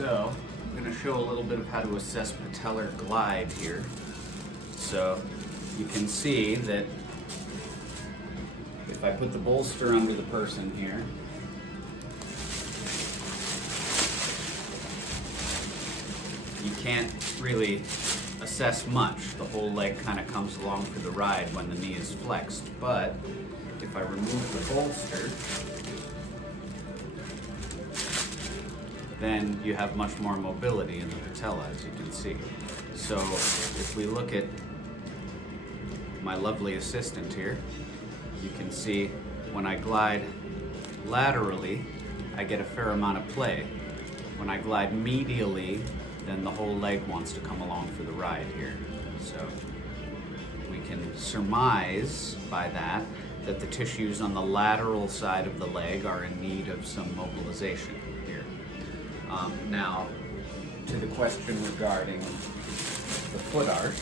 So I'm going to show a little bit of how to assess patellar glide here. So you can see that if I put the bolster under the person here, you can't really assess much. The whole leg kind of comes along for the ride when the knee is flexed. But if I remove the bolster, then you have much more mobility in the patella, as you can see. So if we look at my lovely assistant here, you can see when I glide laterally, I get a fair amount of play. When I glide medially, then the whole leg wants to come along for the ride here. So we can surmise by that the tissues on the lateral side of the leg are in need of some mobilization here. Now, to the question regarding the foot arch,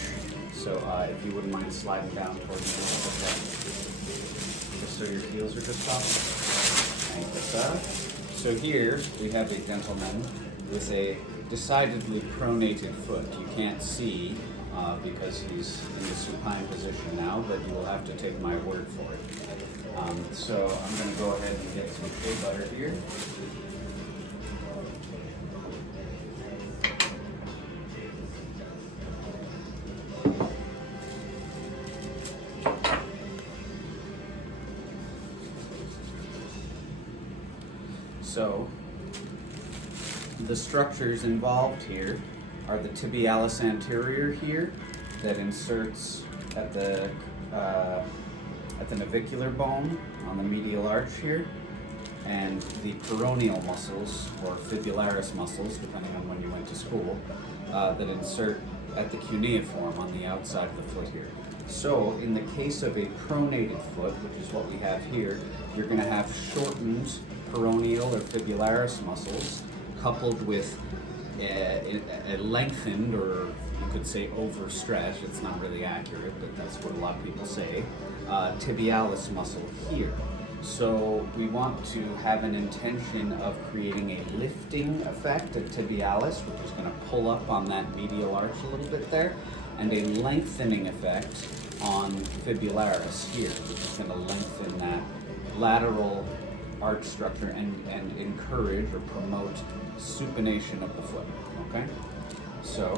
so if you wouldn't mind sliding down towards me a little bit, just so your heels are just off. Thank you, sir. So here we have a gentleman with a decidedly pronated foot. You can't see because he's in the supine position now, but you will have to take my word for it. So I'm going to go ahead and get some shea butter here. So the structures involved here are the tibialis anterior here that inserts at the navicular bone on the medial arch here, and the peroneal muscles or fibularis muscles, depending on when you went to school, that insert at the cuneiform on the outside of the foot here. So in the case of a pronated foot, which is what we have here, you're going to have shortened peroneal or fibularis muscles coupled with a lengthened, or you could say overstretched, it's not really accurate, but that's what a lot of people say, tibialis muscle here. So we want to have an intention of creating a lifting effect at tibialis, which is going to pull up on that medial arch a little bit there, and a lengthening effect on fibularis here, which is going to lengthen that lateral arch structure and encourage or promote supination of the foot, okay? So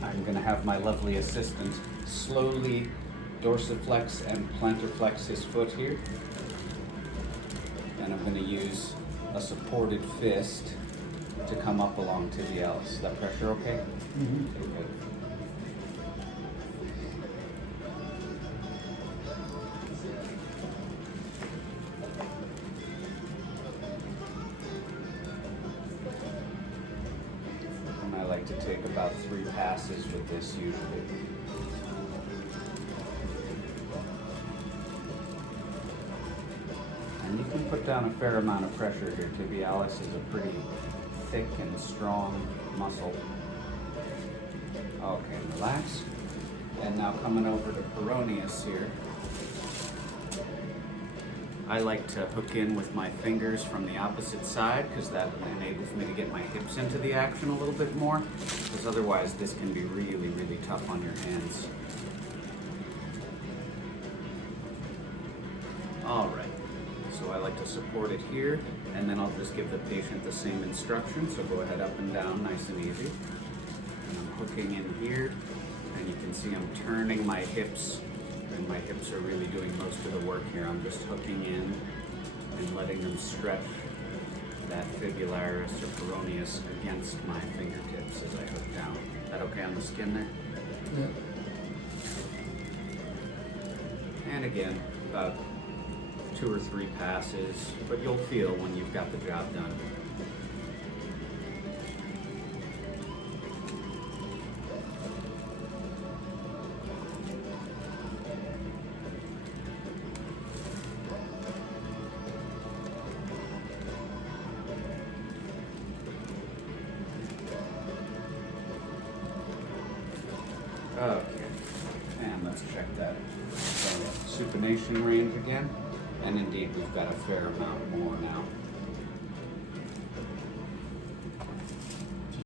I'm going to have my lovely assistant slowly dorsiflex and plantarflex his foot here. And I'm going to use a supported fist to come up along tibialis. Is that pressure okay? Mm-hmm. Okay, good. And I like to take about 3 passes with this usually. And you can put down a fair amount of pressure here. Tibialis is a pretty thick and strong muscle. Okay, relax. And now coming over to peroneus here. I like to hook in with my fingers from the opposite side because that enables me to get my hips into the action a little bit more, because otherwise this can be really, really tough on your hands. All right. So I like to support it here, and then I'll just give the patient the same instruction. So go ahead up and down, nice and easy. And I'm hooking in here, and you can see I'm turning my hips, and my hips are really doing most of the work here. I'm just hooking in and letting them stretch that fibularis or peroneus against my fingertips as I hook down. Is that okay on the skin there? Yeah. And again, about 2 or 3 passes, but you'll feel when you've got the job done. Okay, and let's check that supination range again. And indeed, we've got a fair amount more now.